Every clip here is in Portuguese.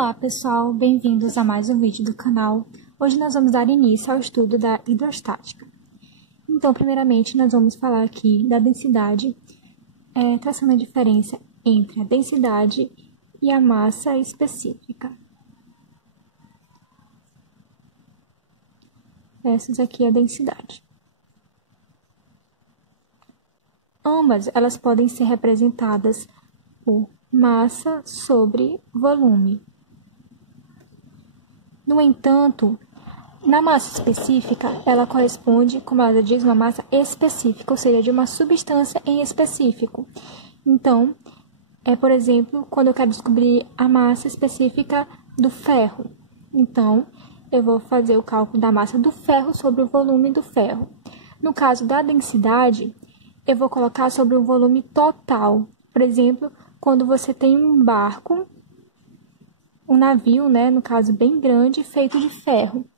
Olá pessoal, bem-vindos a mais um vídeo do canal. Hoje nós vamos dar início ao estudo da hidrostática. Então, primeiramente, nós vamos falar aqui da densidade, traçando a diferença entre a densidade e a massa específica. Essa aqui é a densidade. Ambas, elas podem ser representadas por massa sobre volume. No entanto, na massa específica, ela corresponde, como ela diz, uma massa específica, ou seja, de uma substância em específico. Então, por exemplo, quando eu quero descobrir a massa específica do ferro. Então, eu vou fazer o cálculo da massa do ferro sobre o volume do ferro. No caso da densidade, eu vou colocar sobre o volume total. Por exemplo, quando você tem um barco, um navio, no caso bem grande, feito de ferro.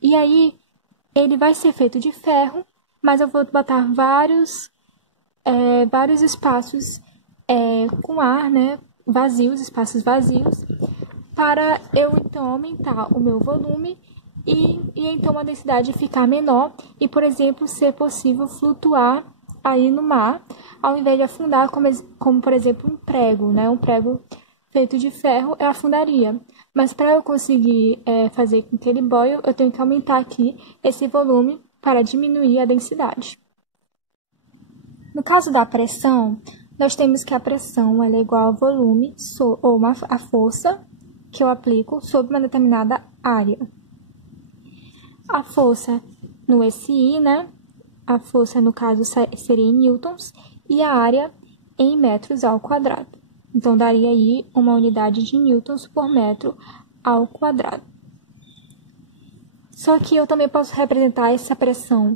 E aí, ele vai ser feito de ferro, mas eu vou botar vários espaços com ar, vazios, espaços vazios, para eu, então, aumentar o meu volume e então a densidade ficar menor e, por exemplo, ser possível flutuar aí no mar, ao invés de afundar, como por exemplo, um prego, Um prego feito de ferro, eu afundaria. Mas para eu conseguir fazer com que ele boie, eu tenho que aumentar aqui esse volume para diminuir a densidade. No caso da pressão, nós temos que a pressão ela é igual ao volume, ou a força que eu aplico sobre uma determinada área. A força no SI, A força, no caso, seria em newtons e a área em metros ao quadrado. Então, daria aí uma unidade de newtons por metro ao quadrado. Só que eu também posso representar essa pressão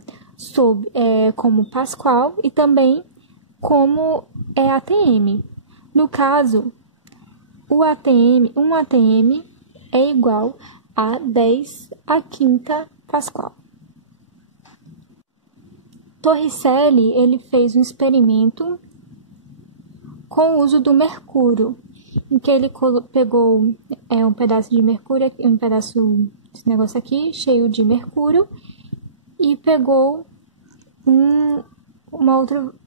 como Pascal e também como ATM. No caso, um ATM é igual a 10⁵ Pascal. Torricelli, ele fez um experimento com o uso do mercúrio, em que ele pegou um pedaço de mercúrio, esse negócio aqui, cheio de mercúrio, e pegou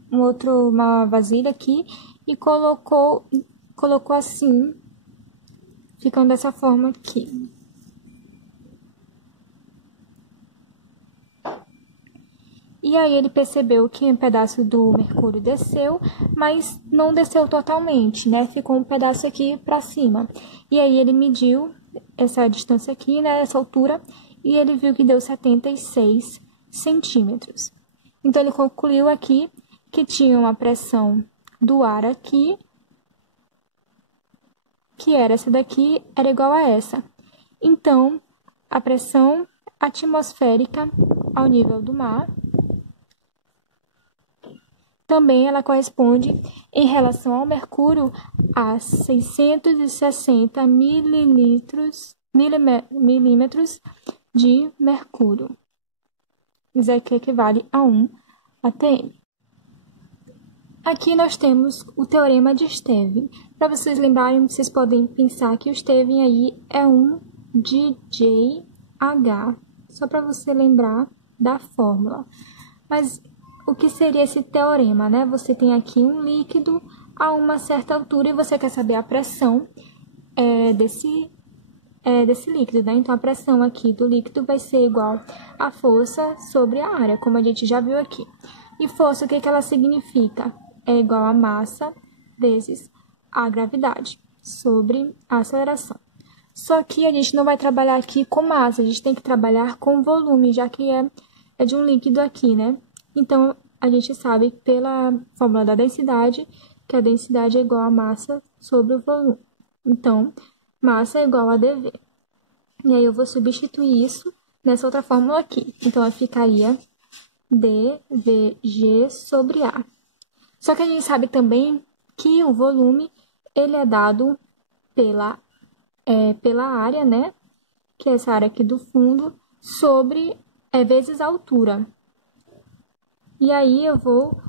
uma vasilha aqui e colocou assim, ficando dessa forma aqui. E aí ele percebeu que um pedaço do mercúrio desceu, mas não desceu totalmente, Ficou um pedaço aqui para cima. E aí ele mediu essa distância aqui, essa altura, e ele viu que deu 76 centímetros. Então ele concluiu aqui que tinha uma pressão do ar aqui, que era essa daqui, era igual a essa. Então, a pressão atmosférica ao nível do mar também ela corresponde, em relação ao mercúrio, a 660 milímetros de mercúrio. Isso aqui equivale a 1 ATM. Aqui nós temos o teorema de Stevin. Para vocês lembrarem, vocês podem pensar que o Stevin aí é um GJH, só para você lembrar da fórmula. Mas o que seria esse teorema, Você tem aqui um líquido a uma certa altura e você quer saber a pressão desse líquido, Então, a pressão aqui do líquido vai ser igual à força sobre a área, como a gente já viu aqui. E força, o que ela significa? É igual a massa vezes a gravidade sobre a aceleração. Só que a gente não vai trabalhar aqui com massa, a gente tem que trabalhar com volume, já que é de um líquido aqui, Então, a gente sabe pela fórmula da densidade que a densidade é igual a massa sobre o volume. Então, massa é igual a dV. E aí eu vou substituir isso nessa outra fórmula aqui. Então, eu ficaria dVg sobre A. Só que a gente sabe também que o volume ele é dado pela área, Que é essa área aqui do fundo, sobre vezes a altura. E aí eu vou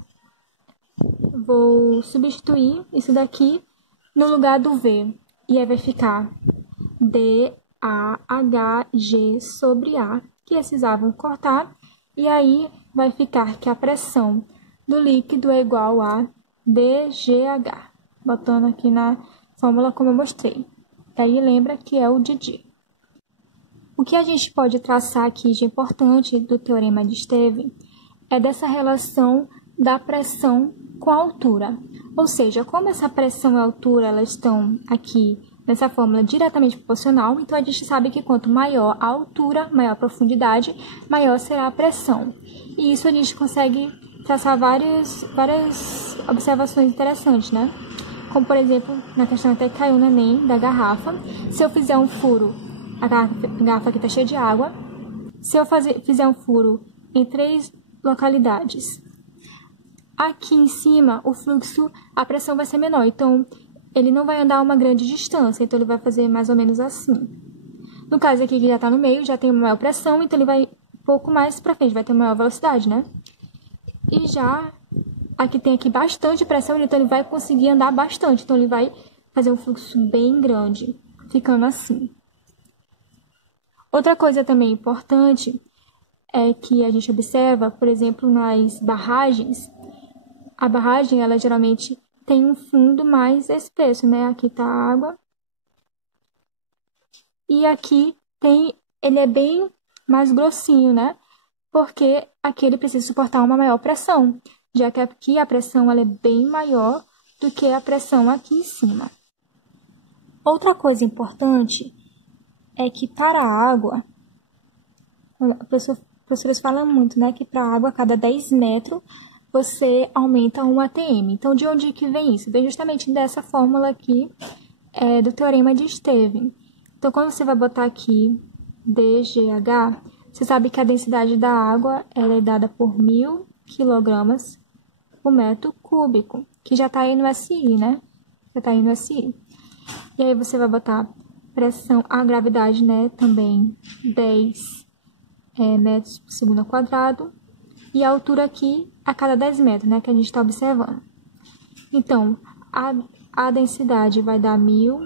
substituir isso daqui no lugar do V. E aí vai ficar DAHG sobre A, que esses A vão cortar, e aí vai ficar que a pressão do líquido é igual a DGH, botando aqui na fórmula como eu mostrei. E aí lembra que é o de D. O que a gente pode traçar aqui de importante do teorema de Stevin é dessa relação da pressão com a altura. Ou seja, como essa pressão e a altura elas estão aqui nessa fórmula diretamente proporcional, então a gente sabe que quanto maior a altura, maior a profundidade, maior será a pressão. E isso a gente consegue traçar várias observações interessantes, né? Como, por exemplo, na questão até que caiu no Enem, da garrafa. Se eu fizer um furo, a garrafa aqui está cheia de água. Se eu fizer um furo em 3 localidades, aqui em cima, o fluxo, a pressão vai ser menor. Então, ele não vai andar uma grande distância. Então, ele vai fazer mais ou menos assim. No caso aqui, que já está no meio, já tem uma maior pressão. Então, ele vai um pouco mais para frente, vai ter maior velocidade, né? E já aqui tem aqui bastante pressão, então ele vai conseguir andar bastante. Então, ele vai fazer um fluxo bem grande, ficando assim. Outra coisa também importante é que a gente observa, por exemplo, nas barragens. A barragem, ela geralmente tem um fundo mais espesso, né? Aqui tá a água. E aqui ele é bem mais grossinho, né? Porque aqui ele precisa suportar uma maior pressão, já que aqui a pressão ela é bem maior do que a pressão aqui em cima. Outra coisa importante é que para a água, professores falam muito, né? Que para a água, a cada 10 metros, você aumenta 1 atm. Então, de onde que vem isso? Vem justamente dessa fórmula aqui do teorema de Stevin. Então, quando você vai botar aqui DGH, você sabe que a densidade da água ela é dada por 1000 kg por metro cúbico, que já está aí no SI, né? Já está aí no SI. E aí você vai botar pressão, a gravidade, né? Também 10 metros por segundo ao quadrado. E a altura aqui a cada 10 metros, né? Que a gente está observando. Então, a densidade vai dar 1000,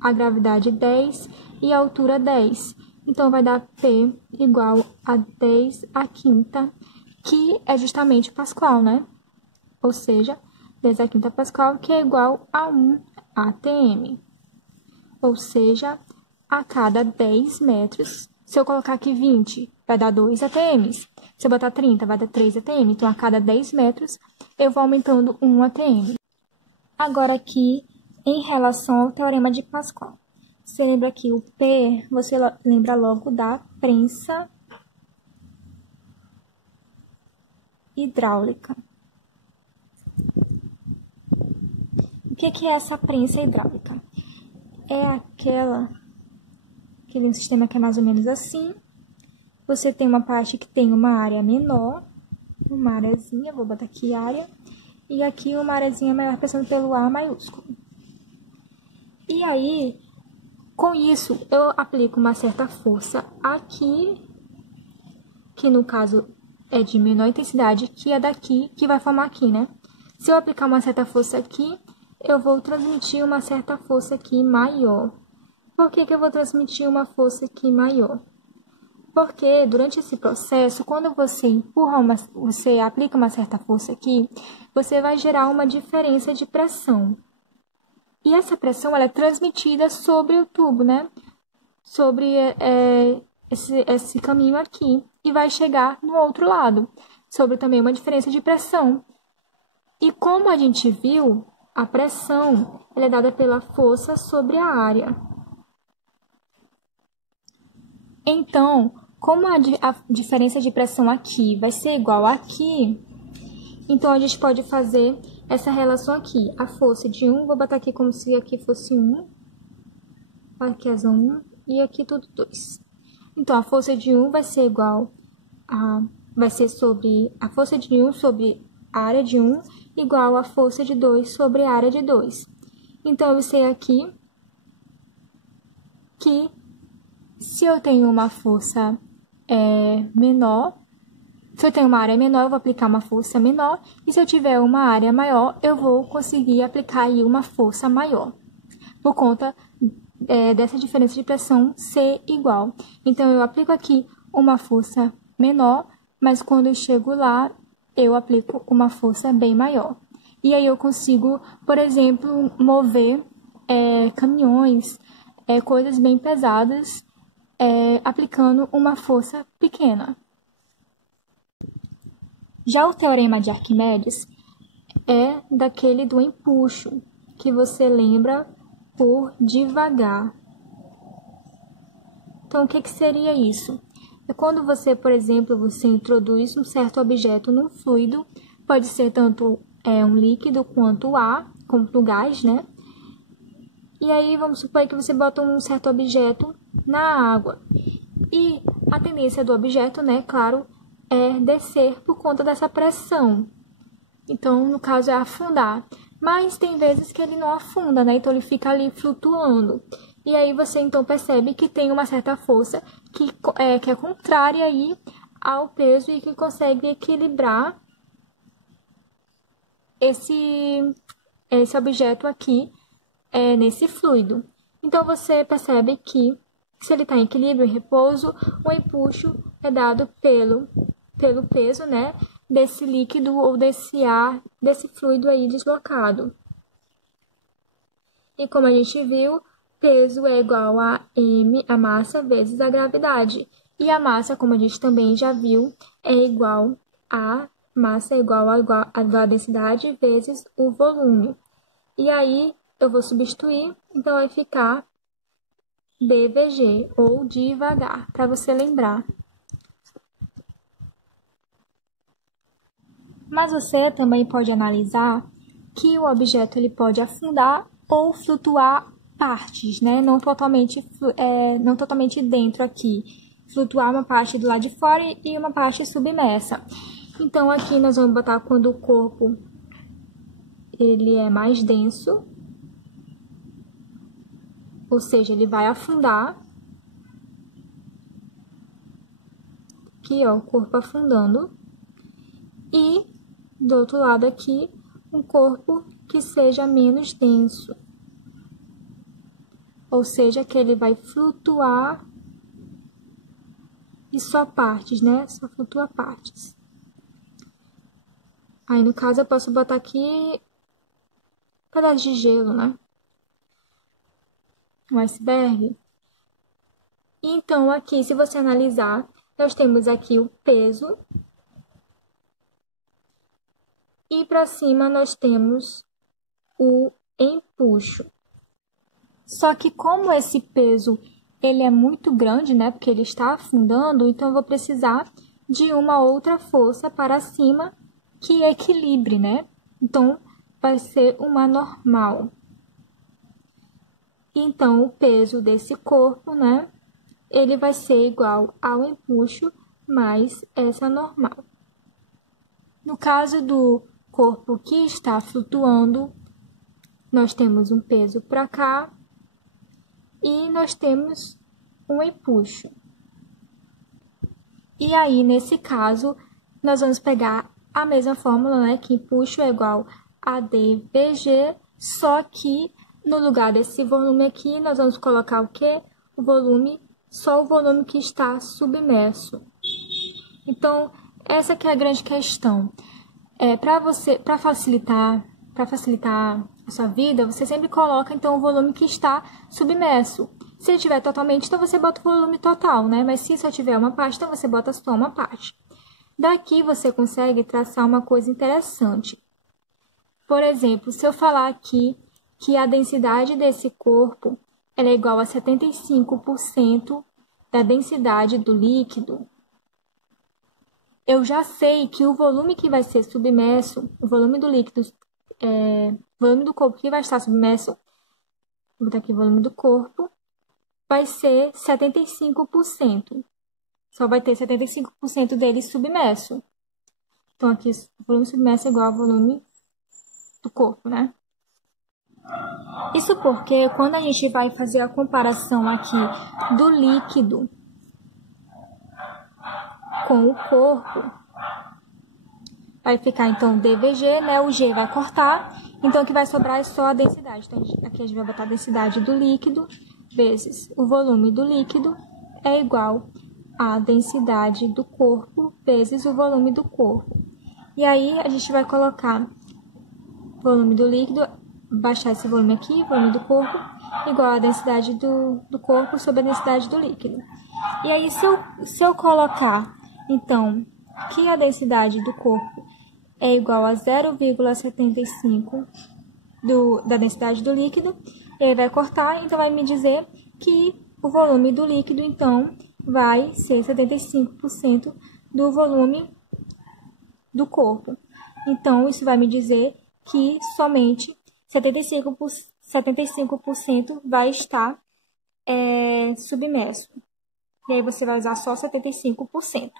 a gravidade 10 e a altura 10. Então, vai dar P igual a 10 à quinta, que é justamente Pascal, né? Ou seja, 10 à quinta Pascal, que é igual a 1 atm. Ou seja, a cada 10 metros, se eu colocar aqui 20, vai dar 2 atm. Se eu botar 30, vai dar 3 atm. Então, a cada 10 metros, eu vou aumentando 1 atm. Agora, aqui, em relação ao teorema de Pascal. Você lembra aqui o P, você lembra logo da prensa hidráulica. O que é essa prensa hidráulica? É aquele sistema que é mais ou menos assim. Você tem uma parte que tem uma área menor, uma areazinha, vou botar aqui área, e aqui uma areazinha maior representando pelo A maiúsculo. E aí, com isso, eu aplico uma certa força aqui, que no caso é de menor intensidade, que é daqui, que vai formar aqui, né? Se eu aplicar uma certa força aqui, eu vou transmitir uma certa força aqui maior. Por que eu vou transmitir uma força aqui maior? Porque durante esse processo, quando você você aplica uma certa força aqui, você vai gerar uma diferença de pressão. E essa pressão ela é transmitida sobre o tubo, né? Sobre esse caminho aqui. E vai chegar no outro lado, sobre também uma diferença de pressão. E como a gente viu, a pressão ela é dada pela força sobre a área. Então, como a diferença de pressão aqui vai ser igual aqui, então a gente pode fazer essa relação aqui. A força de 1, vou botar aqui como se aqui fosse 1. Aqui é 1 e aqui tudo 2. Então, a força de 1 vai ser igual vai ser sobre a força de 1 sobre a área de 1 igual a força de 2 sobre a área de 2. Então, eu sei aqui que se eu tenho uma força menor, se eu tenho uma área menor, eu vou aplicar uma força menor. E se eu tiver uma área maior, eu vou conseguir aplicar aí uma força maior. Por conta dessa diferença de pressão ser igual. Então, eu aplico aqui uma força menor, mas quando eu chego lá, eu aplico uma força bem maior. E aí eu consigo, por exemplo, mover caminhões, coisas bem pesadas, aplicando uma força pequena. Já o teorema de Arquimedes é daquele do empuxo, que você lembra por devagar. Então, o que seria isso? É quando você, por exemplo, você introduz um certo objeto num fluido, pode ser tanto um líquido quanto ar, como no gás, né? E aí, vamos supor que você bota um certo objeto na água. E a tendência do objeto, né, claro, é descer por conta dessa pressão. Então, no caso, é afundar. Mas tem vezes que ele não afunda, né? Então, ele fica ali flutuando. E aí, você, então, percebe que tem uma certa força que é contrária aí ao peso e que consegue equilibrar esse objeto aqui nesse fluido. Então, você percebe que se ele está em equilíbrio, em repouso, o empuxo é dado pelo peso, né, desse líquido ou desse ar, desse fluido aí deslocado. E como a gente viu, peso é igual a m, a massa, vezes a gravidade. E a massa, como a gente também já viu, é igual a massa é igual a densidade vezes o volume. E aí, eu vou substituir, então vai ficar dVg, ou devagar, para você lembrar. Mas você também pode analisar que o objeto ele pode afundar ou flutuar partes, né? Não totalmente dentro aqui. Flutuar uma parte do lado de fora e uma parte submersa. Então, aqui nós vamos botar quando o corpo ele é mais denso, ou seja, ele vai afundar. Aqui, ó, o corpo afundando. E, do outro lado aqui, um corpo que seja menos denso. Ou seja, que ele vai flutuar e só partes, né? Só flutua partes. Aí, no caso, eu posso botar aqui um pedaço de gelo, né? Um iceberg. Então, aqui, se você analisar, nós temos aqui o peso. E para cima nós temos o empuxo. Só que como esse peso ele é muito grande, né? Porque ele está afundando, então eu vou precisar de uma outra força para cima que equilibre, né? Então, vai ser uma normal. Então, o peso desse corpo, né? Ele vai ser igual ao empuxo mais essa normal. No caso do corpo que está flutuando, nós temos um peso para cá e nós temos um empuxo. E aí, nesse caso, nós vamos pegar a mesma fórmula, né? Que empuxo é igual a dVg, só que no lugar desse volume aqui, nós vamos colocar o quê? O volume, só o volume que está submerso. Então, essa que é a grande questão. Para facilitar a sua vida, você sempre coloca, então, o volume que está submerso. Se ele estiver totalmente, então você bota o volume total, né? Mas se só tiver uma parte, então você bota só uma parte. Daqui você consegue traçar uma coisa interessante. Por exemplo, se eu falar aqui que a densidade desse corpo ela é igual a 75% da densidade do líquido, eu já sei que o volume que vai ser submerso, o volume do líquido, volume do corpo que vai estar submerso, vou botar aqui o volume do corpo, vai ser 75%. Só vai ter 75% dele submerso. Então, aqui o volume submerso é igual ao volume do corpo, né? Isso porque quando a gente vai fazer a comparação aqui do líquido com o corpo, vai ficar, então, dVg, né? O G vai cortar, então, o que vai sobrar é só a densidade. Então, aqui a gente vai botar a densidade do líquido, vezes o volume do líquido é igual à densidade do corpo vezes o volume do corpo. E aí, a gente vai colocar volume do líquido, baixar esse volume aqui, volume do corpo, igual à densidade do corpo sobre a densidade do líquido. E aí, se eu colocar, então, que a densidade do corpo é igual a 0,75 da densidade do líquido, e aí vai cortar, então vai me dizer que o volume do líquido, então, vai ser 75% do volume do corpo. Então, isso vai me dizer que somente 75% vai estar submerso. E aí você vai usar só 75%.